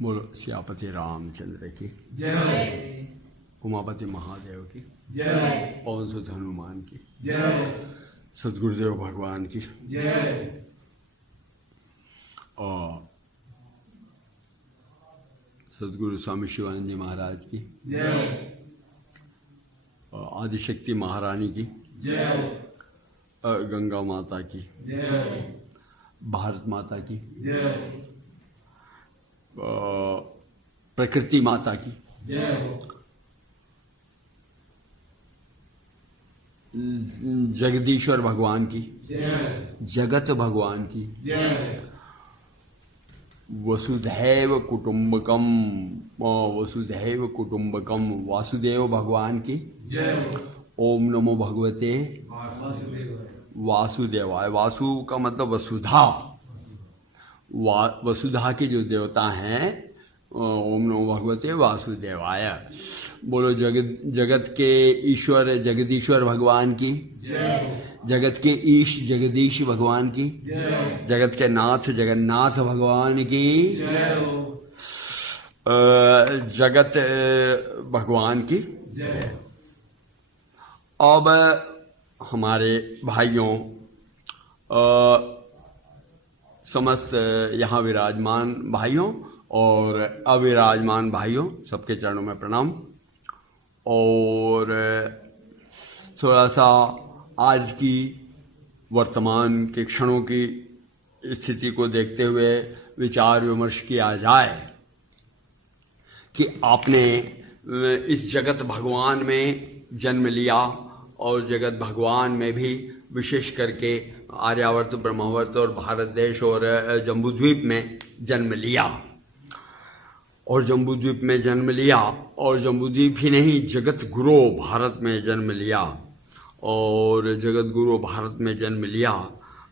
बोलो सियापति रामचंद्र की जय। उमापति महादेव की जय। पवन सुत हनुमान की जय। सदगुरुदेव भगवान की जय। और सदगुरु स्वामी शिवानंद जी महाराज की जय। और आदिशक्ति महारानी की जय। गंगा माता की जय। भारत माता की जय। प्रकृति माता की जय। जगदीश्वर भगवान की जय। जगत भगवान की जय। वसुधैव कुटुंबकम वसुधैव कुटुंबकम वासुदेव भगवान की जय। ओम नमो भगवते वासुदेवाय। वासु का मतलब वसुधा। वसुधा के जो देवता हैं ओम नमो भगवते वासुदेवाय। बोलो जगत के ईश्वर जगदीश्वर भगवान की जय। जगत के ईश जगदीश भगवान की जय। जगत के नाथ जगन्नाथ भगवान की जय। जगत भगवान की जय। अब हमारे भाइयों समस्त यहाँ विराजमान भाइयों और अविराजमान भाइयों सबके चरणों में प्रणाम। और थोड़ा सा आज की वर्तमान के क्षणों की स्थिति को देखते हुए विचार विमर्श किया जाए कि आपने इस जगत भगवान में जन्म लिया और जगत भगवान में भी विशेष करके आर्यावर्त ब्रह्मावर्त और भारत देश और जम्बूद्वीप में जन्म लिया और जम्बूद्वीप में जन्म लिया और जम्बूद्वीप ही नहीं जगत गुरु भारत में जन्म लिया और जगत गुरु भारत में जन्म लिया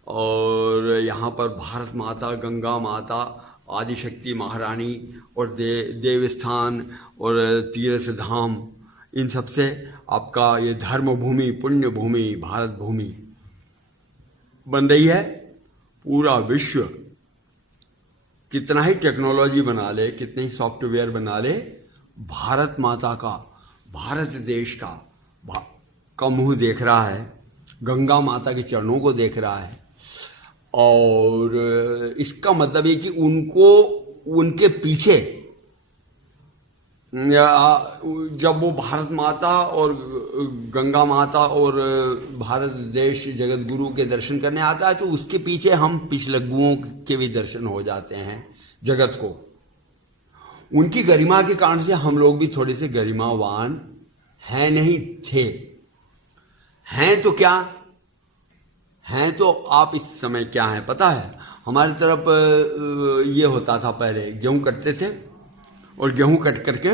और यहाँ पर भारत माता गंगा माता आदिशक्ति महारानी और देवस्थान और तीर्थ धाम इन सब से आपका ये धर्म भूमि पुण्य भूमि भारत भूमि बन रही है। पूरा विश्व कितना ही टेक्नोलॉजी बना ले कितने ही सॉफ्टवेयर बना ले भारत माता का भारत देश का मुंह देख रहा है, गंगा माता के चरणों को देख रहा है। और इसका मतलब है कि उनको उनके पीछे जब वो भारत माता और गंगा माता और भारत देश जगत गुरु के दर्शन करने आता है तो उसके पीछे हम पिछलग्गुओं के भी दर्शन हो जाते हैं जगत को। उनकी गरिमा के कारण से हम लोग भी थोड़े से गरिमावान हैं नहीं थे, हैं तो क्या हैं तो आप इस समय क्या हैं पता है। हमारी तरफ ये होता था पहले गेहूं कटते थे और गेहूं कट करके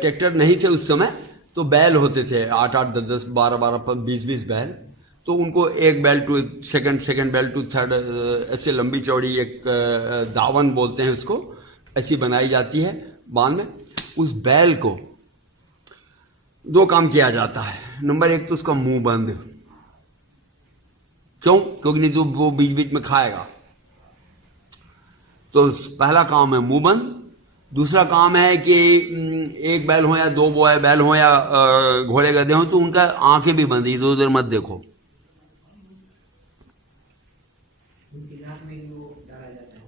ट्रैक्टर नहीं थे उस समय तो बैल होते थे 8-8 10-10 12-12 20-20 बैल। तो उनको एक बैल टू सेकंड बैल टू थर्ड ऐसे लंबी चौड़ी एक दावन बोलते हैं उसको ऐसी बनाई जाती है बांध में। उस बैल को दो काम किया जाता है। नंबर एक तो उसका मुंह बंद, क्यों? क्योंकि नहीं तो वो बीच बीच में खाएगा। तो पहला काम है मुंह बंद। दूसरा काम है कि एक बैल हो या दो बैल हो या घोड़े गधे हो तो उनका आंखें भी बंद, इधर उधर मत देखो।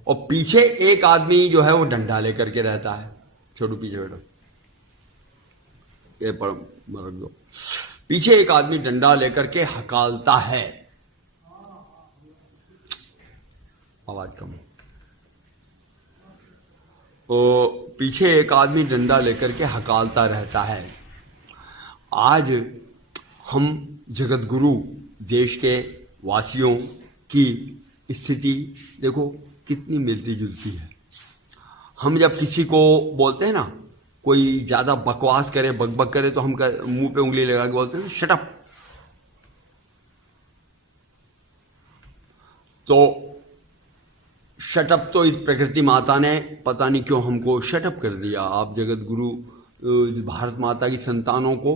और पीछे एक आदमी जो है वो डंडा लेकर के रहता है। छोटू पीछे बैठो, ये रख दो। पीछे एक आदमी डंडा लेकर के हकालता है। आवाज कम। तो पीछे एक आदमी डंडा लेकर के हकालता रहता है। आज हम जगत गुरु देश के वासियों की स्थिति देखो कितनी मिलती जुलती है। हम जब किसी को बोलते हैं ना, कोई ज्यादा बकवास करे बकबक करे तो हम मुंह पे उंगली लगा के बोलते हैं शट अप। तो शटअप तो इस प्रकृति माता ने पता नहीं क्यों हमको शटअप कर दिया। आप जगत गुरु भारत माता की संतानों को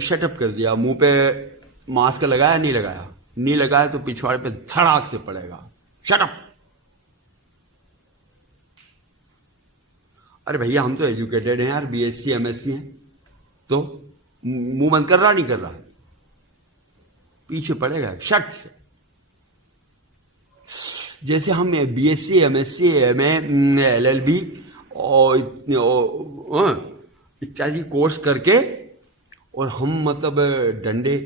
शटअप कर दिया। मुंह पे मास्क लगाया नहीं लगाया, नहीं लगाया तो पिछवाड़े पे धड़ाक से पड़ेगा शटअप। अरे भैया हम तो एजुकेटेड हैं यार, बीएससी एमएससी हैं, तो मुंह बंद कर रहा नहीं कर रहा, पीछे पड़ेगा शट से। जैसे हम बीएससी एमएससी एमए एलएलबी और इत्यादि कोर्स करके और हम मतलब डंडे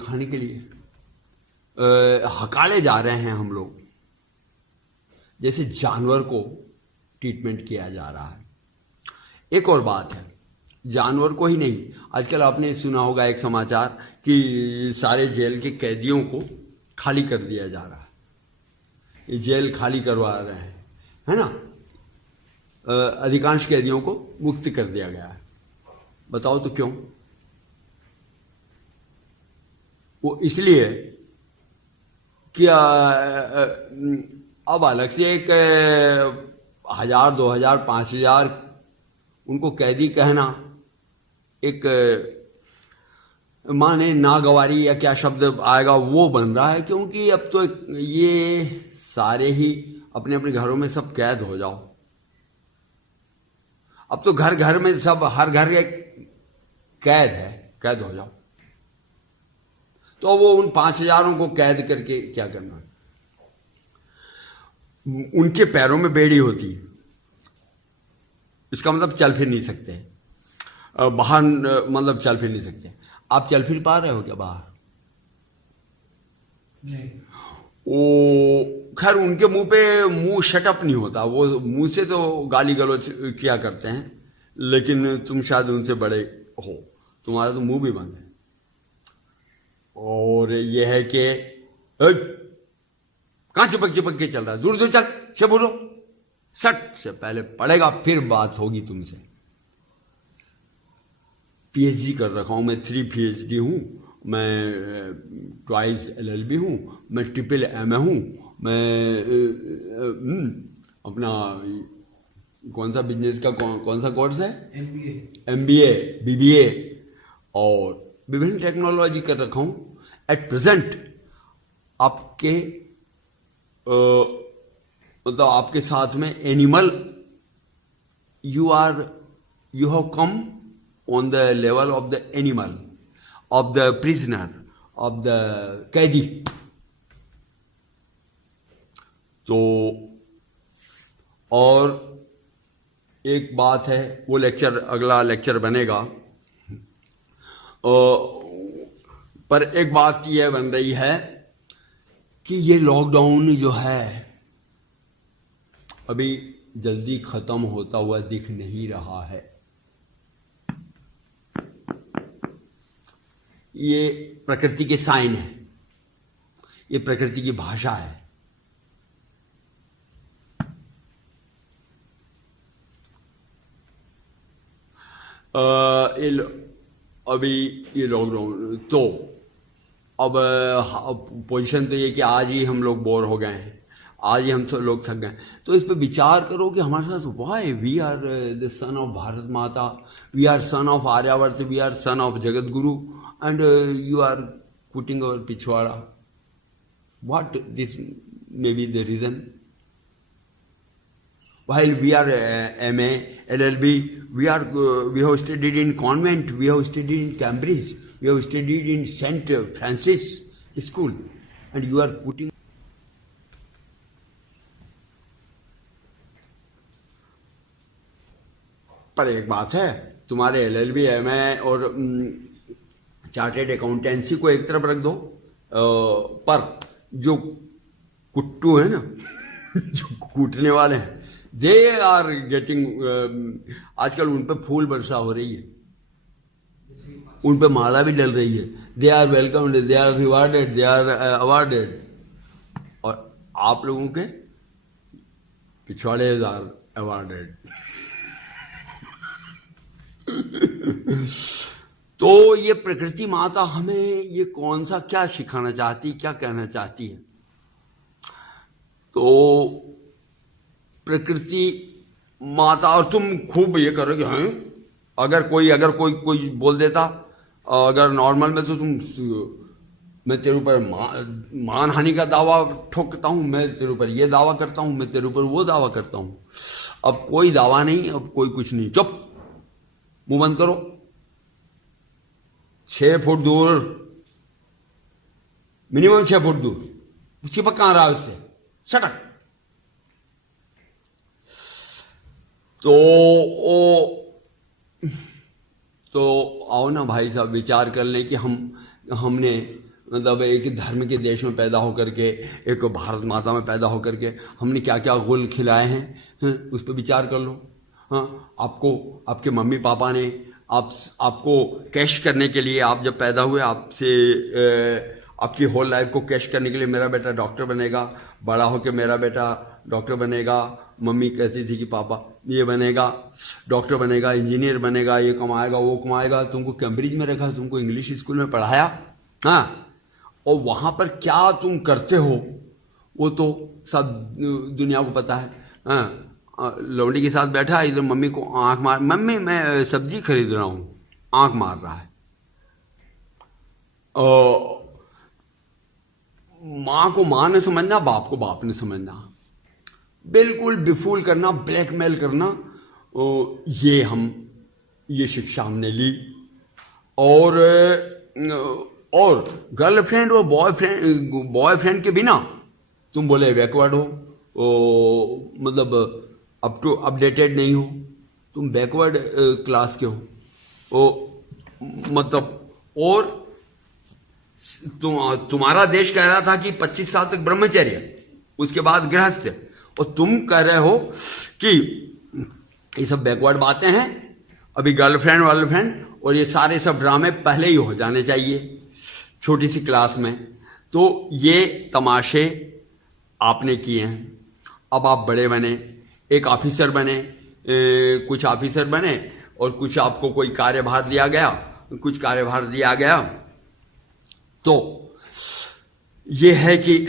खाने के लिए हकाले जा रहे हैं हम लोग, जैसे जानवर को ट्रीटमेंट किया जा रहा है। एक और बात है, जानवर को ही नहीं, आजकल आपने सुना होगा एक समाचार कि सारे जेल के कैदियों को खाली कर दिया जा रहा है, ये जेल खाली करवा रहे हैं, है ना। अधिकांश कैदियों को मुक्त कर दिया गया है। बताओ तो क्यों? वो इसलिए कि अब अलग से एक 1000 2000 5000 उनको कैदी कहना एक माने नागवारी या क्या शब्द आएगा वो बन रहा है, क्योंकि अब तो ये सारे ही अपने अपने घरों में सब कैद हो जाओ। अब तो घर घर में सब, हर घर एक कैद है, कैद हो जाओ। तो वो उन 5000 को कैद करके क्या करना है? उनके पैरों में बेड़ी होती है, इसका मतलब चल फिर नहीं सकते, बाहर मतलब चल फिर नहीं सकते। आप चल फिर पा रहे हो क्या बाहर? नहीं। वो खैर उनके मुंह शटअप नहीं होता, वो मुंह से तो गाली गलौज किया करते हैं, लेकिन तुम शायद उनसे बड़े हो, तुम्हारा तो मुंह भी बंद है। और ये है कि कहां चिपक चिपक के चल रहा है, दूर दूर चल से बोलो, सट से पहले पड़ेगा, फिर बात होगी तुमसे। पीएचडी कर रखा हूं मैं, 3 PhD हूं मैं, ट्वाइस LLB हूं मैं, ट्रिपल MA हूं मैं, अपना कौन सा बिजनेस का कौन सा कोर्स है, MBA BBA और विभिन्न टेक्नोलॉजी कर रखा हूं। एट प्रेजेंट आपके मतलब आपके साथ में animal, you have come on the level of the animal, of the prisoner, of the कैदी। तो और एक बात है, वो लेक्चर अगला लेक्चर बनेगा, पर एक बात यह बन रही है कि ये लॉकडाउन जो है अभी जल्दी खत्म होता हुआ दिख नहीं रहा है। ये प्रकृति के साइन है, ये प्रकृति की भाषा है। अभी ये लॉकडाउन तो अब पोजीशन तो ये कि आज ही हम लोग बोर हो गए हैं, आज ही हम सब लोग थक गए। तो इस पे विचार करो कि हमारे साथ why we are the son of Bharat Mata, we are son of Aryavarta, we are son of Jagat Guru, and you are putting our pichwada. What this may be the reason? While we are MA, LLB, we have studied in convent, we have studied in Cambridge, we have studied in St. Francis School, and you are putting. पर एक बात है, तुम्हारे LLB, MA और chartered accountancy को एक तरफ रख दो, पर जो कुट्टू है ना जो कूटने वाले हैं, दे आर गेटिंग, आजकल उन पे फूल वर्षा हो रही है, उन पे माला भी डल रही है। They are welcomed, they are rewarded, they are awarded, और आप लोगों के पिछवाड़े आर अवार्डेड। तो ये प्रकृति माता हमें ये कौन सा क्या सिखाना चाहती, क्या कहना चाहती है? तो प्रकृति माता, और तुम खूब ये करोगे, हैं अगर कोई बोल देता, अगर नॉर्मल में तो तुम मैं तेरे ऊपर मानहानि का दावा ठोकता हूं, मैं तेरे ऊपर ये दावा करता हूं, मैं तेरे ऊपर वो दावा करता हूं। अब कोई दावा नहीं, अब कोई कुछ नहीं, चुप, मुंह बंद करो। 6 फुट दूर, मिनिमम 6 फुट दूर, चिपक कहां रहा है उससे, सटक। तो आओ ना भाई साहब, विचार कर लें कि हमने मतलब एक धर्म के देश में पैदा होकर के, एक भारत माता में पैदा होकर के हमने क्या क्या गुल खिलाए हैं, उस पर विचार कर लो। हाँ, आपको आपके मम्मी पापा ने आपको कैश करने के लिए, आप जब पैदा हुए आपसे आपकी होल लाइफ को कैश करने के लिए, मेरा बेटा डॉक्टर बनेगा, बड़ा होकर मेरा बेटा डॉक्टर बनेगा, मम्मी कहती थी कि पापा ये बनेगा, डॉक्टर बनेगा, इंजीनियर बनेगा, ये कमाएगा, वो कमाएगा। तुमको कैम्ब्रिज में रखा, तुमको इंग्लिश स्कूल में पढ़ाया, हाँ, और वहां पर क्या तुम करते हो वो तो सब दुनिया को पता है। हाँ, लौंडी के साथ बैठा, इधर मम्मी को आंख मार, मम्मी मैं सब्जी खरीद रहा हूं, आंख मार रहा है। मां को मां ने समझना, बाप को बाप ने समझना, बिल्कुल बिफूल करना, ब्लैकमेल करना, ये शिक्षा हमने ली। और गर्लफ्रेंड और बॉयफ्रेंड के बिना तुम बोले बैकवर्ड हो, मतलब अपडेटेड नहीं हो, तुम बैकवर्ड क्लास के हो, मतलब। और तुम्हारा देश कह रहा था कि 25 साल तक ब्रह्मचर्य, उसके बाद गृहस्थ, और तुम कह रहे हो कि ये सब बैकवर्ड बातें हैं, अभी गर्लफ्रेंड और ये सारे सब ड्रामे पहले ही हो जाने चाहिए छोटी सी क्लास में। तो ये तमाशे आपने किए हैं। अब आप बड़े बने, एक ऑफिसर बने, कुछ ऑफिसर बने, और कुछ आपको कोई कार्यभार दिया गया, तो ये है कि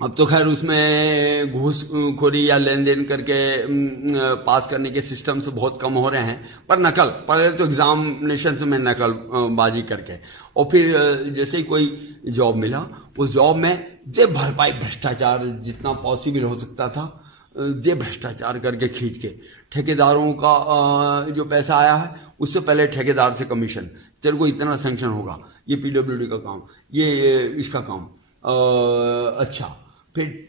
अब तो खैर उसमें घूसखोरी या लेन देन करके पास करने के सिस्टम से बहुत कम हो रहे हैं, पर नकल, पहले तो एग्जामिनेशन में नकल बाजी करके, और फिर जैसे ही कोई जॉब मिला, उस जॉब में जे भरपाई भ्रष्टाचार जितना पॉसिबल हो सकता था, जे भ्रष्टाचार करके खींच के ठेकेदारों का जो पैसा आया है, उससे पहले ठेकेदार से कमीशन, तेरे को इतना सैंक्शन होगा, ये पीडब्ल्यूडी का काम, ये इसका काम, अच्छा, फिर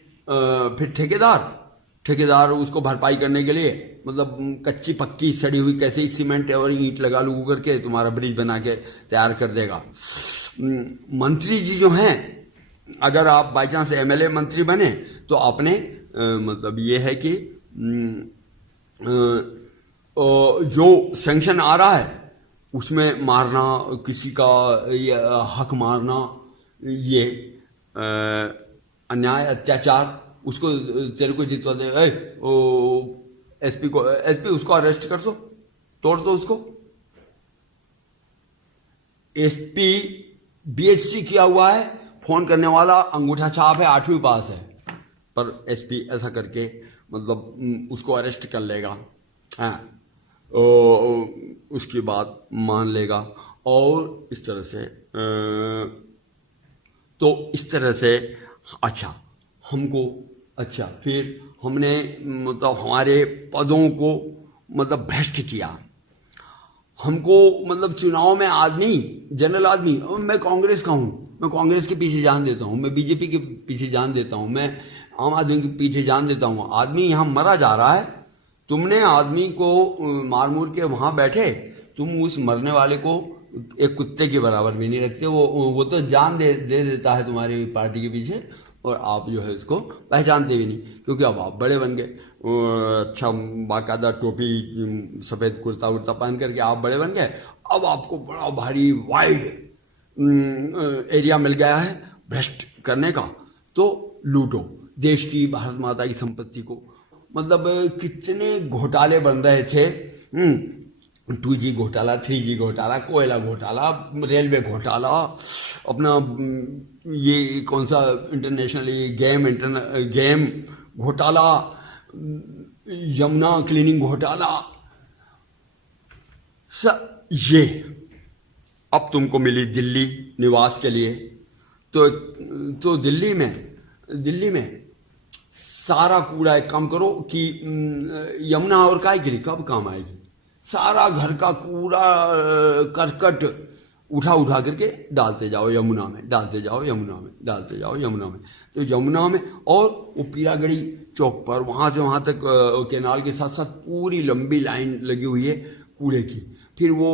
ठेकेदार उसको भरपाई करने के लिए, मतलब कच्ची पक्की सड़ी हुई कैसे ही सीमेंट और ईंट लगा लू करके तुम्हारा ब्रिज बना के तैयार कर देगा। मंत्री जी जो हैं, अगर आप बाई चांस एमएलए मंत्री बने तो आपने मतलब ये है कि जो सैंक्शन आ रहा है उसमें मारना, किसी का हक मारना, ये अन्याय अत्याचार, उसको तेरे को जितवा दे, एसपी उसको अरेस्ट कर दो, तोड़ दो उसको। एसपी बीएससी किया हुआ है, फोन करने वाला अंगूठा छाप है, 8वीं पास है, पर एसपी ऐसा करके मतलब उसको अरेस्ट कर लेगा, हाँ, उसकी बात मान लेगा, और इस तरह से तो इस तरह से अच्छा हमको, अच्छा फिर हमने मतलब हमारे पदों को मतलब भ्रष्ट किया, हमको मतलब चुनाव में आदमी, जनरल आदमी, मैं कांग्रेस का हूं, मैं कांग्रेस के पीछे जान देता हूं, मैं बीजेपी के पीछे जान देता हूं, मैं आम आदमी के पीछे जान देता हूं, आदमी यहां मरा जा रहा है, तुमने आदमी को मार मूर के वहां बैठे, तुम उस मरने वाले को एक कुत्ते के बराबर भी नहीं रखते, वो तो जान दे देता है तुम्हारी पार्टी के पीछे, और आप जो है इसको पहचानते भी नहीं, क्योंकि अब आप बड़े बन गए, अच्छा बाकायदा टोपी सफेद कुर्ता उर्ता पहन करके आप बड़े बन गए, अब आपको बड़ा भारी वाइड एरिया मिल गया है भ्रष्ट करने का, तो लूटो देश की, भारत माता की संपत्ति को। मतलब कितने घोटाले बन रहे थे, 2G घोटाला, 3G घोटाला, कोयला घोटाला, रेलवे घोटाला, अपना ये कौन सा इंटरनेशनल गेम घोटाला, यमुना क्लीनिंग घोटाला, ये अब तुमको मिली दिल्ली निवास के लिए। तो दिल्ली में सारा कूड़ा, एक काम करो कि यमुना और काय के लिए कब काम आएगी, सारा घर का कूड़ा करकट उठा करके डालते जाओ यमुना में, डालते जाओ यमुना में, डालते जाओ यमुना में। तो यमुना में, और वो पीरागढ़ी चौक पर वहां से वहां तक केनाल के साथ साथ पूरी लंबी लाइन लगी हुई है कूड़े की। फिर वो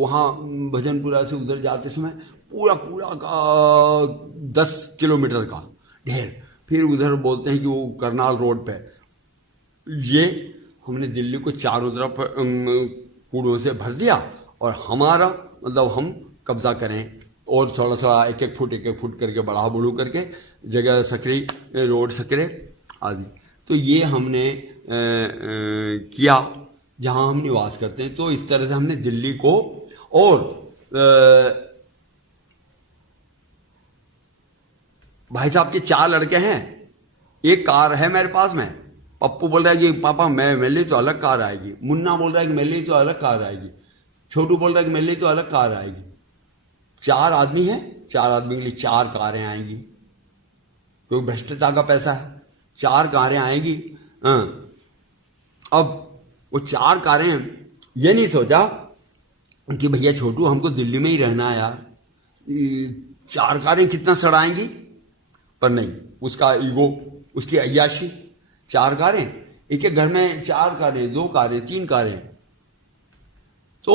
वहां भजनपुरा से उधर जाते समय पूरा कूड़ा का 10 किलोमीटर का ढेर। फिर उधर बोलते हैं कि वो करनाल रोड पे, ये हमने दिल्ली को चारों तरफ कूड़ों से भर दिया और हमारा मतलब हम कब्जा करें और थोड़ा थोड़ा एक एक फुट करके बढ़ा बढ़ू करके जगह सकरी रोड सकरे आदि। तो ये हमने किया जहां हम निवास करते हैं। तो इस तरह से हमने दिल्ली को, और भाई साहब के 4 लड़के हैं, एक कार है मेरे पास में। पप्पू बोल रहा है कि पापा मेरे लिए तो अलग कार आएगी, मुन्ना बोल रहा है कि मेरे लिए तो अलग कार आएगी, छोटू बोल रहा है कि मेरे लिए तो अलग कार आएगी। 4 आदमी हैं, 4 आदमी के लिए 4 कारें आएंगी, क्योंकि भ्रष्टाचार का पैसा है। 4 कारें आएंगी। अब वो 4 कारें, ये नहीं सोचा कि भैया छोटू हमको दिल्ली में ही रहना है यार, 4 कारें कितना सड़ाएंगी, पर नहीं, उसका ईगो, उसकी अय्याशी। 4 कारें, एक एक घर में 4 कारें, 2 कारें, 3 कारें। तो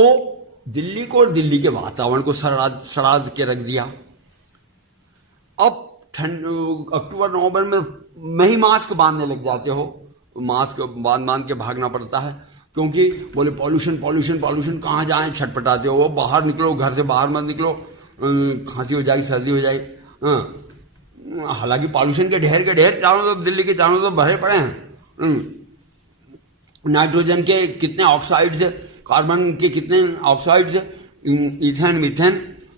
दिल्ली को और दिल्ली के वातावरण को सड़ा के रख दिया। अब अक्टूबर नवंबर में ही मास्क बांधने लग जाते हो, मास्क बांध के भागना पड़ता है, क्योंकि बोले पॉल्यूशन पॉल्यूशन पॉल्यूशन, कहाँ जाएं, छटपटाते हो, बाहर निकलो, घर से बाहर मत निकलो, खांसी हो जाएगी, सर्दी हो जाएगी। हालांकि पॉल्यूशन के ढेर चारों तरफ, दिल्ली के चारों तरफ भरे पड़े हैं। नाइट्रोजन के कितने ऑक्साइड्स, कार्बन के कितने oxides, ethane, methane,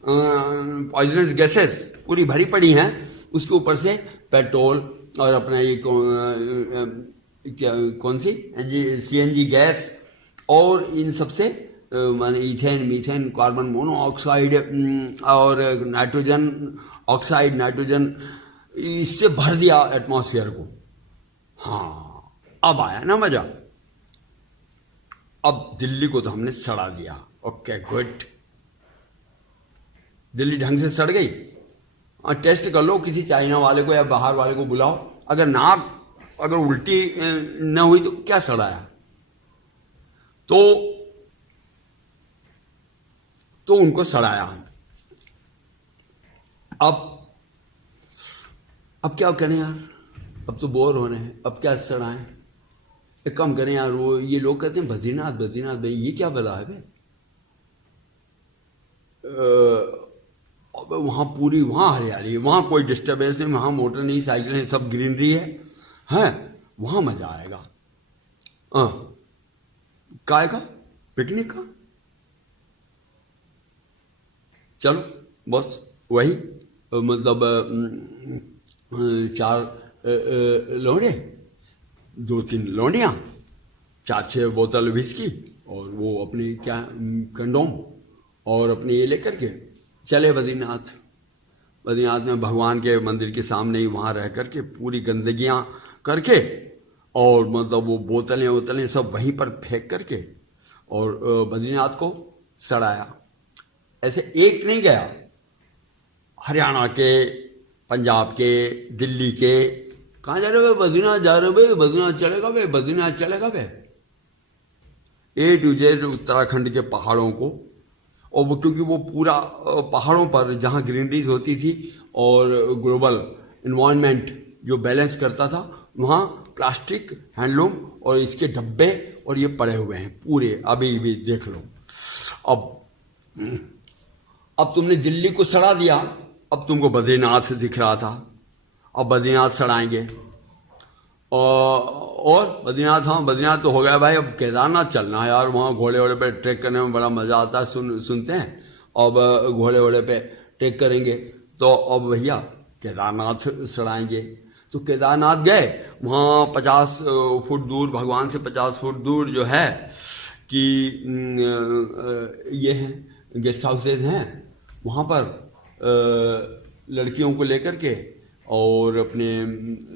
poisonous gases पूरी भरी पड़ी हैं। उसके ऊपर से पेट्रोल और अपना ये कौन सी CNG गैस, और इन सबसे माने इथेन, मीथेन, कार्बन मोनोऑक्साइड और नाइट्रोजन ऑक्साइड, नाइट्रोजन, इससे भर दिया एटमॉस्फेयर को। हाँ, अब आया ना मजा। अब दिल्ली को तो हमने सड़ा दिया। ओके गुड, दिल्ली ढंग से सड़ गई। और टेस्ट कर लो, किसी चाइना वाले को या बाहर वाले को बुलाओ, अगर उल्टी न हुई तो क्या सड़ाया। तो उनको सड़ाया। अब क्या करें यार, अब तो बोर हो रहे हैं, अब क्या सड़ाएं। एक काम करें यार, वो ये लोग कहते हैं बद्रीनाथ बद्रीनाथ, भाई ये क्या बला है भाई। वहां पूरी, वहां हरियाली, वहां कोई डिस्टर्बेंस नहीं, वहां मोटर नहीं, साइकिल नहीं, सब ग्रीनरी है, वहां मजा आएगा। काय का पिकनिक का, चलो बस वही, मतलब 4 लौंडे, 2-3 लौंडियां, 4-6 बोतल विस्की, और वो अपनी क्या कंडोम, और अपने ये लेकर के चले बद्रीनाथ में भगवान के मंदिर के सामने ही वहां रह करके पूरी गंदगियां करके, और मतलब वो बोतलें सब वहीं पर फेंक करके, और बद्रीनाथ को सड़ाया। ऐसे एक नहीं गया, हरियाणा के, पंजाब के, दिल्ली के, कहाँ जा रहे हो, बद्रीनाथ जा रहे हो भाई, बद्रीनाथ चलेगा भाई, बद्रीनाथ चलेगा भाई। A to Z उत्तराखंड के पहाड़ों को, और वो क्योंकि वो पूरा पहाड़ों पर जहाँ ग्रीनरीज होती थी और ग्लोबल इन्वायरमेंट जो बैलेंस करता था, वहाँ प्लास्टिक, हैंडलूम और इसके डब्बे और ये पड़े हुए हैं पूरे, अभी भी देख लो। अब तुमने दिल्ली को सड़ा दिया, अब तुमको बद्रीनाथ दिख रहा था, अब बद्रीनाथ सड़ाएंगे। और बद्रीनाथ, हाँ बद्रीनाथ तो हो गया भाई, अब केदारनाथ चलना है यार, वहाँ घोड़े वोड़े पे ट्रैक करने में बड़ा मजा आता है, सुनते हैं। अब घोड़े वोड़े पे ट्रैक करेंगे, तो अब भैया केदारनाथ सड़ाएंगे। तो केदारनाथ गए, वहाँ 50 फुट दूर, भगवान से 50 फुट दूर जो है कि ये है गेस्ट हाउसेज हैं, वहाँ पर लड़कियों को लेकर के और अपने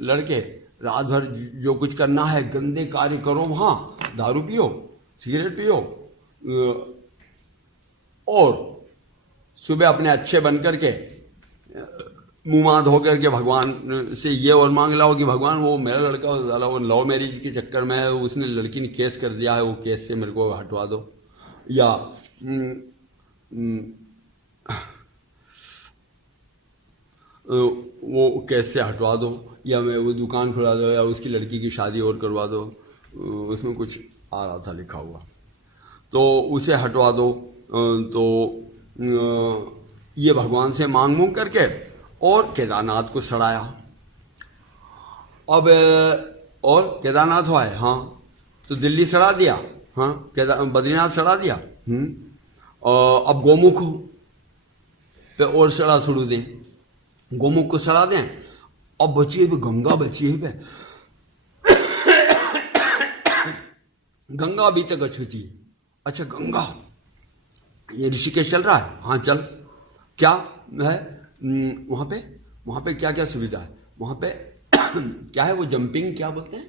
लड़के रात भर जो कुछ करना है गंदे कार्य करो, वहाँ दारू पियो, सिगरेट पियो, और सुबह अपने अच्छे बन करके मुंह मां धो करके भगवान से ये और मांग लाओ कि भगवान वो मेरा लड़का वो लव मैरिज के चक्कर में है, उसने लड़की ने केस कर दिया है, वो केस से मेरे को हटवा दो, या वो केस से हटवा दो, या मैं वो दुकान खुला दो, या उसकी लड़की की शादी और करवा दो, उसमें कुछ आ रहा था लिखा हुआ, तो उसे हटवा दो। तो ये भगवान से मांग मूंग करके और केदारनाथ को सड़ाया। अब और केदारनाथ हुआ है, हाँ, तो दिल्ली सड़ा दिया, हाँ, बद्रीनाथ सड़ा दिया, अब गोमुख पे और सड़ा छोड़ दें, गोमुख को सड़ा दें। अब बची है गंगा, बची है गंगा अभी तक अछूती है। अच्छा गंगा, ये ऋषिकेश चल रहा है, हाँ चल, क्या है वहां पे क्या क्या सुविधा है वहां पे? क्या है वो जंपिंग, क्या बोलते हैं,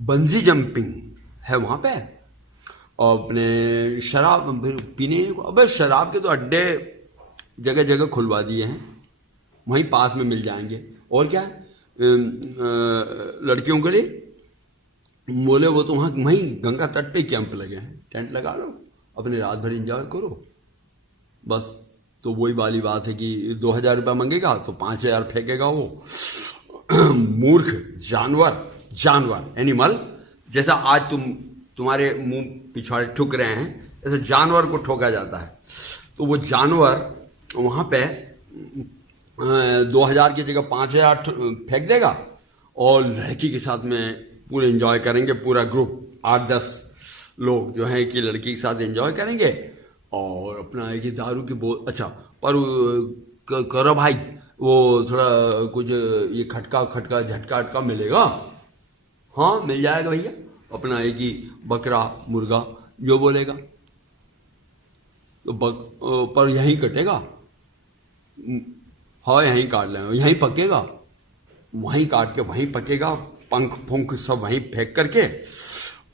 बंजी जंपिंग है वहां पे। और अपने शराब पीने को, अबे शराब के तो अड्डे जगह जगह खुलवा दिए हैं, वहीं पास में मिल जाएंगे। और क्या है लड़कियों के लिए बोले वो तो वहीं गंगा तट पे कैंप लगे हैं, टेंट लगा लो, अपने रात भर एंजॉय करो बस। तो वही वाली बात है कि 2000 रुपया मांगेगा तो 5000 फेंकेगा वो मूर्ख जानवर एनिमल। जैसा आज तुम्हारे मुंह पिछवाड़े ठुक रहे हैं, ऐसे जानवर को ठोका जाता है। तो वो जानवर वहां पे 2000 की जगह 5000 फेंक देगा, और लड़की के साथ में पूरे एंजॉय करेंगे, पूरा ग्रुप 8-10 लोग जो है कि लड़की के साथ एंजॉय करेंगे, और अपना है कि दारू की अच्छा पर करो भाई, वो थोड़ा कुछ ये खटका झटका मिलेगा, हाँ मिल जाएगा भैया, अपना है कि बकरा मुर्गा जो बोलेगा तो पर यहीं कटेगा, हाँ यहीं काट लेंगे, यहीं पकेगा, वहीं काट के वहीं पकेगा, पंख फुंख सब वहीं फेंक करके।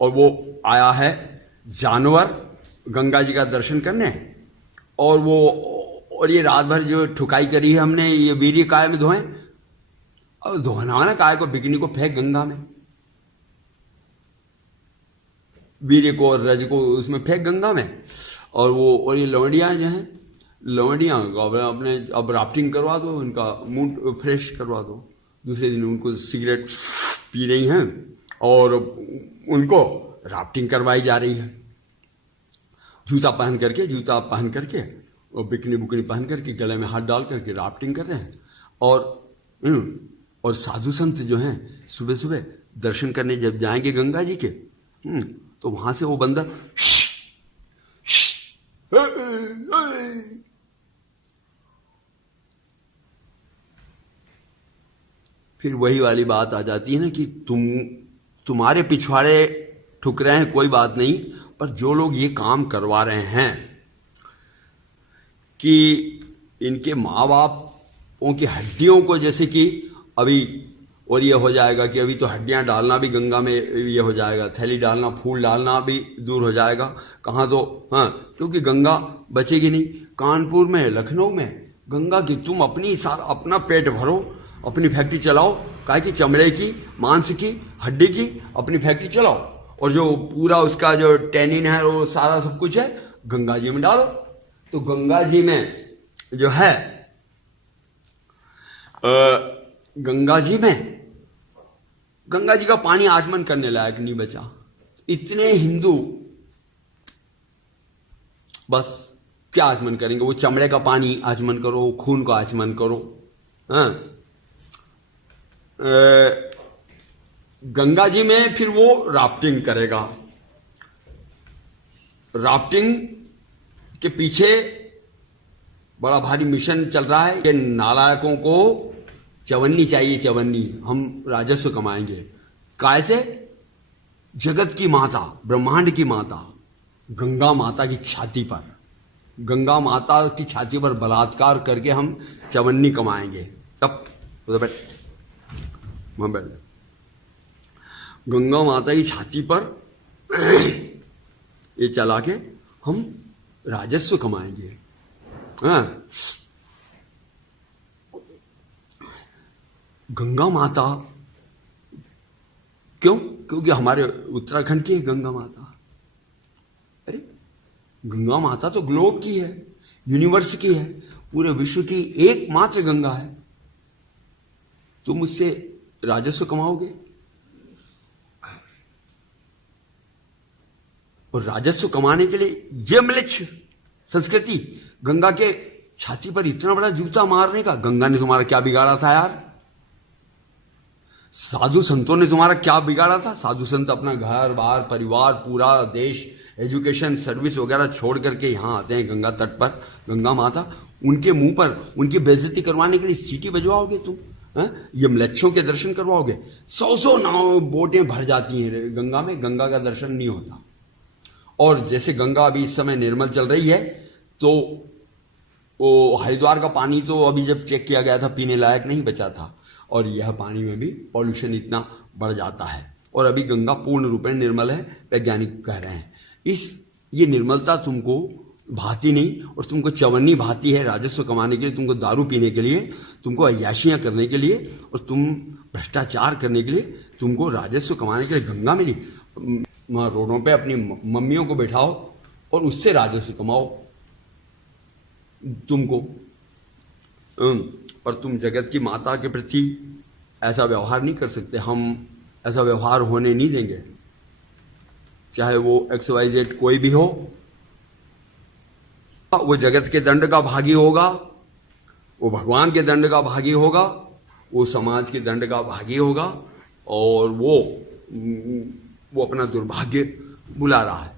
और वो आया है जानवर गंगा जी का दर्शन करने, और ये रात भर जो ठुकाई करी है हमने, ये वीर्य काय में धोए, अब धोना ना काय को, बिकनी को फेंक गंगा में, वीर्य को और रज को उसमें फेंक गंगा में। और ये लवंडियां जो हैं, लवंडियां अपने अब राफ्टिंग करवा दो, उनका मूड फ्रेश करवा दो, दूसरे दिन उनको सिगरेट पी रही हैं और उनको राफ्टिंग करवाई जा रही है, जूता पहन करके और बिकनी बुकनी पहन करके गले में हाथ डाल करके राफ्टिंग कर रहे हैं। और साधु संत जो हैं सुबह सुबह दर्शन करने जब जाएंगे गंगा जी के, तो वहां से वो बंदर फिर वही वाली बात आ जाती है ना कि तुम्हारे पिछवाड़े ठुक रहे हैं कोई बात नहीं, पर जो लोग ये काम करवा रहे हैं कि इनके माँ बापों की हड्डियों को, जैसे कि अभी और ये हो जाएगा कि अभी तो हड्डियां डालना भी गंगा में ये हो जाएगा, थैली डालना, फूल डालना भी दूर हो जाएगा, कहाँ तो हाँ, क्योंकि गंगा बचेगी नहीं। कानपुर में, लखनऊ में गंगा की तुम अपना पेट भरो, अपनी फैक्ट्री चलाओ, काहे की चमड़े की, मांस की, हड्डी की अपनी फैक्ट्री चलाओ, और जो पूरा उसका जो टैनिन है वो सारा सब कुछ है गंगा जी में डालो। तो गंगा जी में जो है गंगा जी का पानी आचमन करने लायक नहीं बचा। इतने हिंदू बस क्या आचमन करेंगे, वो चमड़े का पानी आचमन करो, खून का आचमन करो। हाँ, गंगा जी में फिर वो राफ्टिंग करेगा। राफ्टिंग के पीछे बड़ा भारी मिशन चल रहा है कि नालायकों को चवन्नी चाहिए, चवन्नी, हम राजस्व कमाएंगे। कैसे? जगत की माता, ब्रह्मांड की माता, गंगा माता की छाती पर गंगा माता की छाती पर बलात्कार करके हम चवन्नी कमाएंगे। तब उधर बैठ, वहां बैठ। गंगा माता की छाती पर ये चला के हम राजस्व कमाएंगे। हाँ, गंगा माता क्यों? क्योंकि हमारे उत्तराखंड की है गंगा माता। अरे गंगा माता तो ग्लोब की है, यूनिवर्स की है, पूरे विश्व की एकमात्र गंगा है। तुम उससे राजस्व कमाओगे, और राजस्व कमाने के लिए यह म्लेच्छ संस्कृति, गंगा के छाती पर इतना बड़ा जूता मारने का। गंगा ने तुम्हारा क्या बिगाड़ा था यार? साधु संतों ने तुम्हारा क्या बिगाड़ा था? साधु संत अपना घर बार परिवार पूरा देश एजुकेशन सर्विस वगैरह छोड़ करके यहां आते हैं गंगा तट पर, गंगा माता, उनके मुंह पर उनकी बेइज्जती करवाने के लिए सीटी बजवाओगे तुम? ये म्लेच्छों के दर्शन करवाओगे? 100 नाव बोटें भर जाती हैं गंगा में, गंगा का दर्शन नहीं होता। और जैसे गंगा अभी इस समय निर्मल चल रही है, तो वो हरिद्वार का पानी तो अभी जब चेक किया गया था पीने लायक नहीं बचा था, और यह पानी में भी पॉल्यूशन इतना बढ़ जाता है। और अभी गंगा पूर्ण रूप में निर्मल है, वैज्ञानिक कह रहे हैं। ये निर्मलता तुमको भाती नहीं, और तुमको चवन्नी भाती है राजस्व कमाने के लिए, तुमको दारू पीने के लिए, तुमको अय्याशियां करने के लिए, और तुम भ्रष्टाचार करने के लिए तुमको राजस्व कमाने के लिए गंगा मिली। वहां रोडों पे अपनी मम्मियों को बैठाओ और उससे राजस्व कमाओ तुमको। पर तुम जगत की माता के प्रति ऐसा व्यवहार नहीं कर सकते। हम ऐसा व्यवहार होने नहीं देंगे, चाहे वो XYZ कोई भी हो। वो जगत के दंड का भागी होगा, वो भगवान के दंड का भागी होगा, वो समाज के दंड का भागी होगा, और वो अपना दुर्भाग्य बुला रहा है।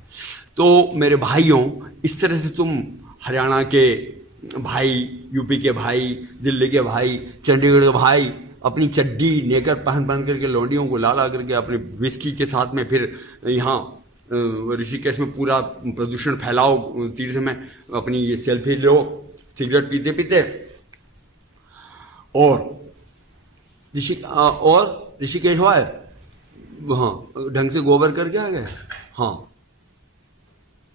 तो मेरे भाइयों, इस तरह से तुम हरियाणा के भाई, यूपी के भाई, दिल्ली के भाई, चंडीगढ़ के भाई अपनी चड्डी नेकर पहन करके लौंडियों को ला करके अपने विस्की के साथ में फिर यहाँ ऋषिकेश में पूरा प्रदूषण फैलाओ, तीर्थ में अपनी ये सेल्फी लो सिगरेट पीते पीते, और ऋषिकेश हुआ है, हाँ ढंग से गोबर करके आ गए। हाँ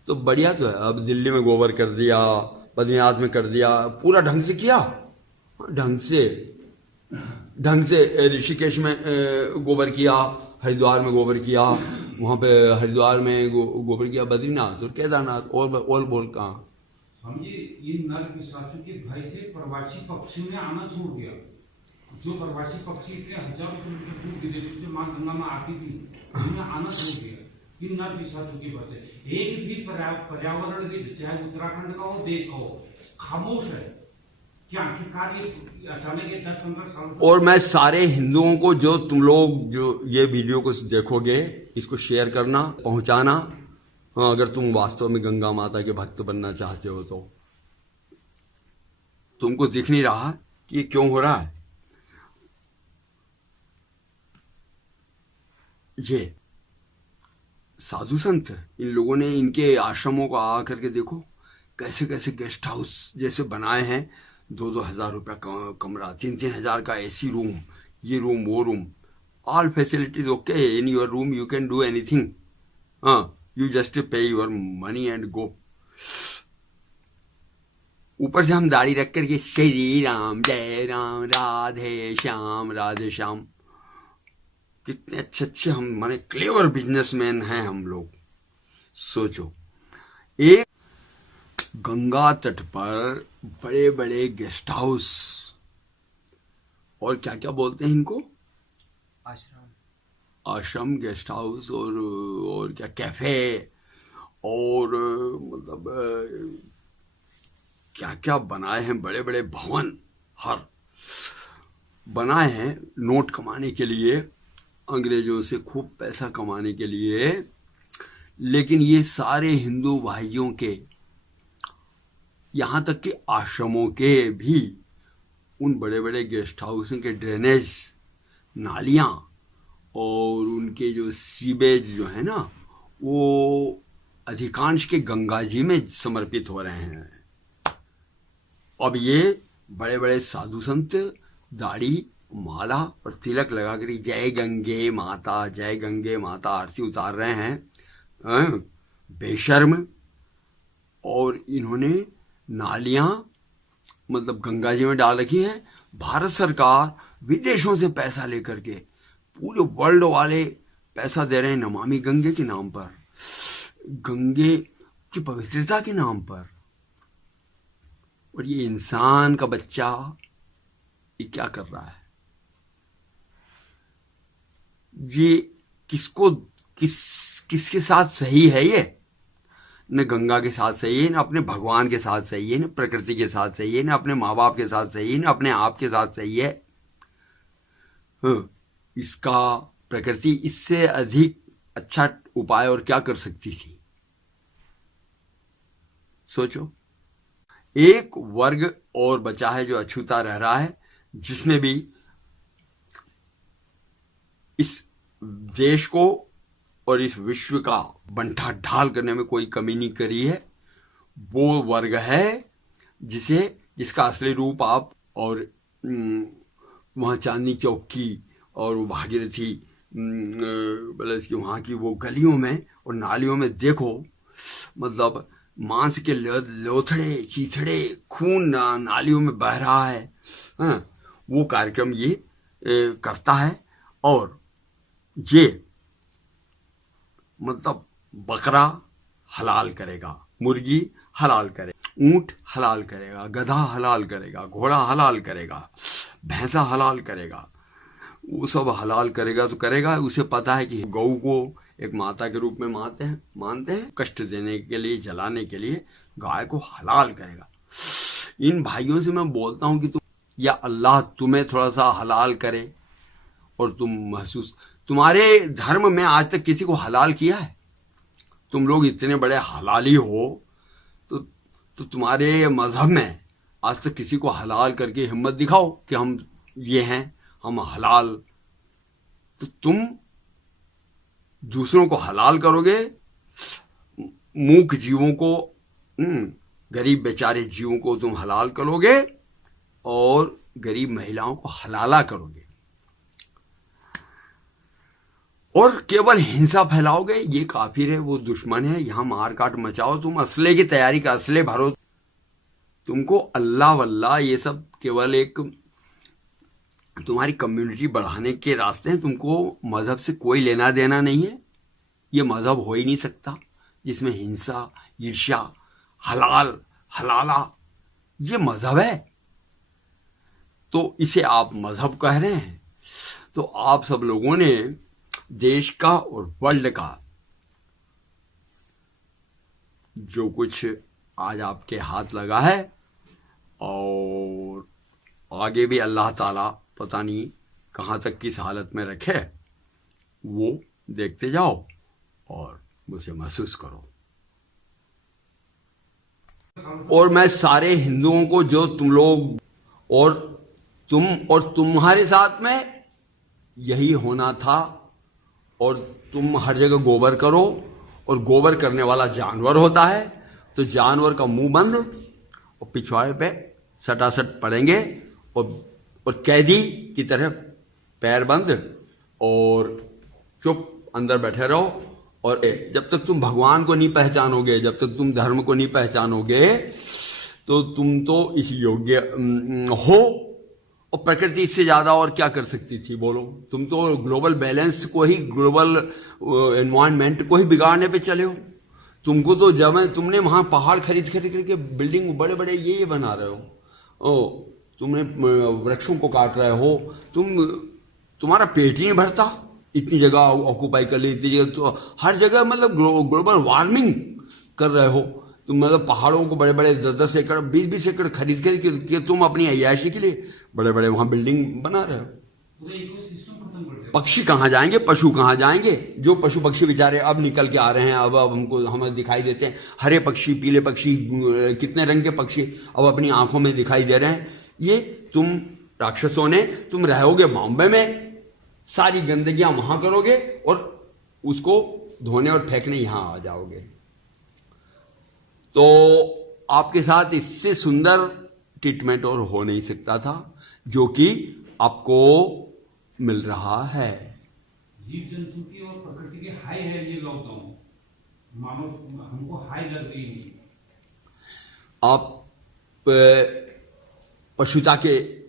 तो बढ़िया तो है। अब दिल्ली में गोबर कर दिया, बद्रीनाथ में कर दिया, पूरा ढंग से किया, ढंग से ऋषिकेश में गोबर किया, हरिद्वार में गोबर किया, वहां पे हरिद्वार में गोबर किया, बद्रीनाथ और केदारनाथ, और बोल कहाँ। स्वामी जी, इन नर पिशाचों के भय से प्रवासी पक्षी ने आना छोड़ दिया। जो प्रवासी पक्षी के हजारों किलोमीटर दूर विदेशों से मां गंगा में आती थी, उन्हें आना छोड़ दिया इन नर पिशाचों की वजह से। एक भी पर्यावरण के, चाहे उत्तराखंड का हो, देश का हो, खामोश है। क्या आखिरकार ये अचानक 10-15 साल। और मैं सारे हिंदुओं को, जो तुम लोग जो ये वीडियो को देखोगे, इसको शेयर करना, पहुंचाना। हाँ, अगर तुम वास्तव में गंगा माता के भक्त बनना चाहते हो तो। तुमको दिख नहीं रहा कि ये क्यों हो रहा है? ये साधु संत, इन लोगों ने इनके आश्रमों को आ करके देखो कैसे कैसे गेस्ट हाउस जैसे बनाए हैं। 2-2 हजार रुपया कमरा, 3-3 हजार का एसी रूम, ये रूम वो room, all facilities okay. In your room you can do anything, you just पे योर मनी एंड गो। ऊपर से हम दाढ़ी रख करके श्री राम जय राम राधे श्याम, कितने अच्छे हम माने क्लेवर बिजनेसमैन हैं हम लोग। सोचो, एक गंगा तट पर बड़े बड़े गेस्ट हाउस, और क्या क्या बोलते हैं इनको, आश्रम गेस्ट हाउस, और क्या कैफे, और मतलब क्या क्या बनाए हैं, बड़े बड़े भवन हर बनाए हैं नोट कमाने के लिए, अंग्रेजों से खूब पैसा कमाने के लिए। लेकिन ये सारे हिंदू भाइयों के, यहां तक कि आश्रमों के भी, उन बड़े बड़े गेस्ट हाउस के ड्रेनेज नालियां और उनके जो सीवेज जो है ना, वो अधिकांश के गंगा जी में समर्पित हो रहे हैं। अब ये बड़े बड़े साधु संत दाढ़ी माला और तिलक लगा कर जय गंगे माता आरती उतार रहे हैं, बेशर्म। और इन्होंने नालियां मतलब गंगा जी में डाल रखी हैं। भारत सरकार विदेशों से पैसा लेकर के पूरे वर्ल्ड वाले पैसा दे रहे हैं नमामि गंगे के नाम पर, गंगे की पवित्रता के नाम पर। और ये इंसान का बच्चा ये क्या कर रहा है? ये किसके साथ सही है? ये न गंगा के साथ सही है, न अपने भगवान के साथ सही है, न प्रकृति के साथ सही है, न अपने माँ बाप के साथ सही है, न अपने आप के साथ सही है। इसका प्रकृति इससे अधिक अच्छा उपाय और क्या कर सकती थी? सोचो। एक वर्ग और बचा है जो अछूता रह रहा है, जिसने भी इस देश को और इस विश्व का बंटा ढाल करने में कोई कमी नहीं करी है। वो वर्ग है जिसका असली रूप आप और वहाँ चांदनी चौक की और वो भागीरथी की वहाँ की वो गलियों में और नालियों में देखो। मतलब मांस के लोथड़े चीथड़े खून नालियों में बह रहा है। वो कार्यक्रम ये करता है। और ये मतलब बकरा हलाल करेगा, मुर्गी हलाल करेगा, ऊंट हलाल करेगा, गधा हलाल करेगा, घोड़ा हलाल करेगा, भैंसा हलाल करेगा। वो सब हलाल करेगा तो करेगा। उसे पता है कि गौ को एक माता के रूप में मानते हैं। कष्ट देने के लिए, जलाने के लिए गाय को हलाल करेगा। इन भाइयों से मैं बोलता हूं कि या अल्लाह तुम्हें थोड़ा सा हलाल करे और तुम महसूस। तुम्हारे धर्म में आज तक किसी को हलाल किया है? तुम लोग इतने बड़े हलाली हो तो तुम्हारे मजहब में आज तक किसी को हलाल करके हिम्मत दिखाओ कि हम ये हैं, हम हलाल। तो तुम दूसरों को हलाल करोगे, मूक जीवों को, गरीब बेचारे जीवों को तुम हलाल करोगे और गरीब महिलाओं को हलाला करोगे और केवल हिंसा फैलाओगे। ये काफिर है, वो दुश्मन है, यहां मार काट मचाओ। तुम असले की तैयारी का असले भरो। तुमको अल्लाह वल्लाह ये सब केवल एक तुम्हारी कम्युनिटी बढ़ाने के रास्ते हैं। तुमको मजहब से कोई लेना देना नहीं है। ये मजहब हो ही नहीं सकता जिसमें हिंसा, ईर्ष्या, हलाल हलाला ये मजहब है। तो इसे आप मजहब कह रहे हैं। तो आप सब लोगों ने देश का और वर्ल्ड का जो कुछ आज आपके हाथ लगा है और आगे भी अल्लाह ताला पता नहीं कहां तक किस हालत में रखे, वो देखते जाओ और मुझे महसूस करो। और मैं सारे हिंदुओं को, जो तुम लोग और तुम्हारे साथ में यही होना था। और तुम हर जगह गोबर करो और गोबर करने वाला जानवर होता है तो जानवर का मुंह बंद और पिछवाड़े पे सटासट पड़ेंगे और कैदी की तरह पैर बंद और चुप अंदर बैठे रहो। और जब तक तुम भगवान को नहीं पहचानोगे, जब तक तुम धर्म को नहीं पहचानोगे, तो तुम तो इस योग्य हो। और प्रकृति इससे ज्यादा और क्या कर सकती थी बोलो? तुम तो ग्लोबल बैलेंस को ही, ग्लोबल एनवायरनमेंट को ही बिगाड़ने पे चले हो। तुमको तो जब तुमने वहां पहाड़ खरीद करके बिल्डिंग बड़े बड़े ये बना रहे हो, तुमने वृक्षों को काट रहे हो, तुम्हारा पेट ही नहीं भरता। इतनी जगह ऑक्यूपाई कर ली, इतनी जगह तो हर जगह मतलब ग्लोबल वार्मिंग कर रहे हो तुम। मतलब पहाड़ों को बड़े बड़े 10-10 एकड़ 20-20 एकड़ खरीद कर तुम अपनी अय्याशी के लिए बड़े बड़े वहां बिल्डिंग बना रहे हो। पक्षी कहाँ जाएंगे, पशु कहाँ जाएंगे? जो पशु पक्षी बेचारे अब निकल के आ रहे हैं, अब हमको हमें दिखाई देते हैं। हरे पक्षी, पीले पक्षी, कितने रंग के पक्षी अब अपनी आंखों में दिखाई दे रहे हैं। ये तुम राक्षसों ने, तुम रहोगे बॉम्बे में, सारी गंदगियां वहां करोगे और उसको धोने और फेंकने यहां आ जाओगे। तो आपके साथ इससे सुंदर ट्रीटमेंट और हो नहीं सकता था, जो कि आपको मिल रहा है। जीव जंतु की और प्रकृति की हाई है ये लॉकडाउन, मानव हमको हाई लग रही नहीं। आप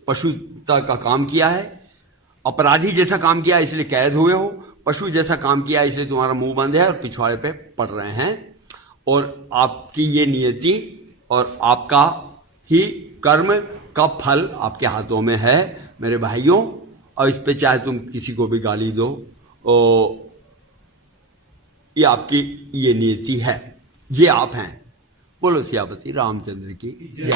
पशुता का काम किया है, अपराधी जैसा काम किया इसलिए कैद हुए हो, पशु जैसा काम किया इसलिए तुम्हारा मुंह बंद है और पिछवाड़े पे पड़ रहे हैं। और आपकी ये नियति और आपका ही कर्म का फल आपके हाथों में है मेरे भाइयों। और इस पे चाहे तुम किसी को भी गाली दो, ये आपकी ये नियति है, ये आप हैं। बोलो सियापति रामचंद्र की जय।